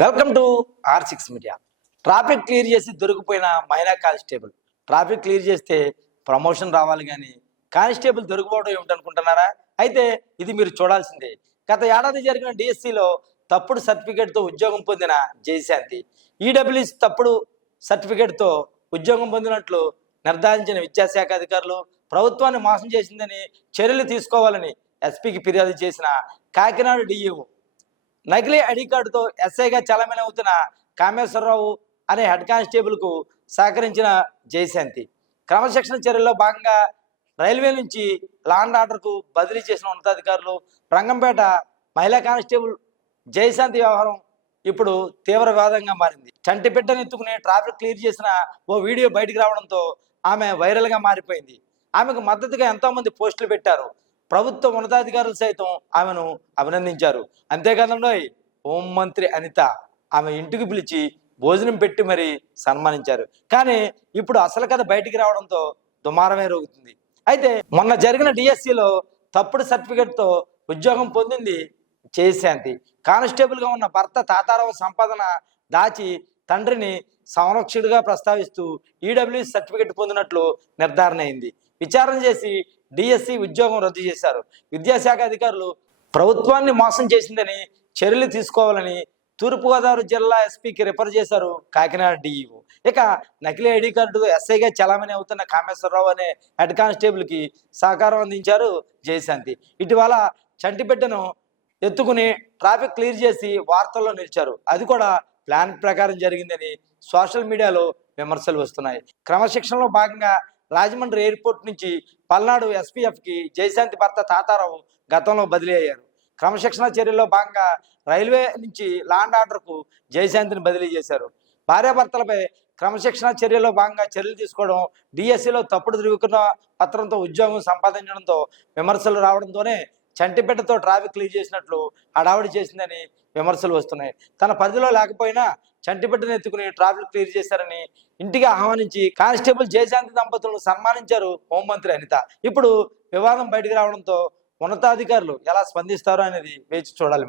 Welcome to R six media. Traffic clear చేసి దొరికిపోయిన మహిళా కానిస్టేబుల్. ట్రాఫిక్ క్లియర్ చేస్తే ప్రమోషన్ రావాలి కానీ కానిస్టేబుల్ దొరికిపోవడం ఏమిటనుకుంటున్నారా? అయితే ఇది మీరు చూడాల్సిందే. గత ఏడాది జరిగిన డిఎస్సిలో తప్పుడు సర్టిఫికేట్తో ఉద్యోగం పొందిన జయశాంతి. ఈడబ్ల్యూఎస్ తప్పుడు సర్టిఫికేట్తో ఉద్యోగం పొందినట్లు నిర్ధారించిన విద్యాశాఖ అధికారులు ప్రభుత్వాన్ని మోసం చేసిందని చర్యలు తీసుకోవాలని ఎస్పీకి ఫిర్యాదు చేసిన కాకినాడ డిఈఓ నకిలీ ఐడి కార్డుతో ఎస్ఐగా చలమైన అవుతున్న కామేశ్వరరావు అనే హెడ్ కానిస్టేబుల్కు సహకరించిన జయశాంతి. క్రమశిక్షణ చర్యల్లో భాగంగా రైల్వే నుంచి లాండ్ ఆర్డర్కు బదిలీ చేసిన ఉన్నతాధికారులు రంగంపేట మహిళా కానిస్టేబుల్ జయశాంతి వ్యవహారం ఇప్పుడు తీవ్ర వివాదంగా మారింది. చంటి ఎత్తుకుని ట్రాఫిక్ క్లియర్ చేసిన ఓ వీడియో బయటకు రావడంతో ఆమె వైరల్గా మారిపోయింది. ఆమెకు మద్దతుగా ఎంతోమంది పోస్టులు పెట్టారు. ప్రభుత్వ ఉన్నతాధికారులు సైతం ఆమెను అభినందించారు. అంతేకాదంలో హోంమంత్రి అనిత ఆమె ఇంటికి పిలిచి భోజనం పెట్టి మరి సన్మానించారు. కానీ ఇప్పుడు అసలు కథ బయటికి రావడంతో దుమారమే రోగుతుంది. అయితే మొన్న జరిగిన డిఎస్సిలో తప్పుడు సర్టిఫికెట్తో ఉద్యోగం పొందింది జయశాంతి కానిస్టేబుల్గా ఉన్న భర్త తాతారావు సంపాదన దాచి తండ్రిని సంరక్షకుడిగా ప్రస్తావిస్తూ ఈడబ్ల్యూ సర్టిఫికెట్ పొందినట్లు నిర్ధారణ అయింది విచారణ చేసి డిఎస్సి ఉద్యోగం రద్దు చేశారు. విద్యాశాఖ అధికారులు ప్రభుత్వాన్ని మోసం చేసిందని చర్యలు తీసుకోవాలని తూర్పుగోదావరి జిల్లా ఎస్పీకి రిఫర్ చేశారు కాకినాడ డిఈఓ. ఇక నకిలీ ఐడి కార్డు ఎస్ఐగా చలామణి అవుతున్న కామేశ్వరరావు అనే హెడ్ కానిస్టేబుల్కి సహకారం అందించారు జయశాంతి. ఇటీవల చంటిబిడ్డను ఎత్తుకుని ట్రాఫిక్ క్లియర్ చేసి వార్తల్లో నిలిచారు. అది కూడా ప్లాన్ ప్రకారం జరిగిందని సోషల్ మీడియాలో విమర్శలు వస్తున్నాయి. క్రమశిక్షణలో భాగంగా రాజమండ్రి ఎయిర్పోర్ట్ నుంచి పల్నాడు ఎస్పీఎఫ్కి జయశాంతి భర్త తాతారావు గతంలో బదిలీ అయ్యారు. క్రమశిక్షణ చర్యల్లో భాగంగా రైల్వే నుంచి లాండ్ ఆర్డర్కు జయశాంతిని బదిలీ చేశారు. భార్యాభర్తలపై క్రమశిక్షణ చర్యల్లో భాగంగా చర్యలు తీసుకోవడం డిఎస్సిలో తప్పుడు ధృవీకరణ పత్రంతో ఉద్యోగం సంపాదించడంతో విమర్శలు రావడంతోనే చంటిపెట్టతో ట్రాఫిక్ క్లియర్ చేసినట్లు హడావిడి చేసిందని విమర్శలు వస్తున్నాయి. తన పరిధిలో లేకపోయినా చంటిపెట్టను ఎత్తుకుని ట్రాఫిక్ క్లియర్ చేశారని ఇంటికి ఆహ్వానించి కానిస్టేబుల్ జయశాంతి దంపతులను సన్మానించారు హోంమంత్రి అనిత. ఇప్పుడు వివాదం బయటకు రావడంతో ఉన్నతాధికారులు ఎలా స్పందిస్తారో అనేది వేచి చూడాలి మరి.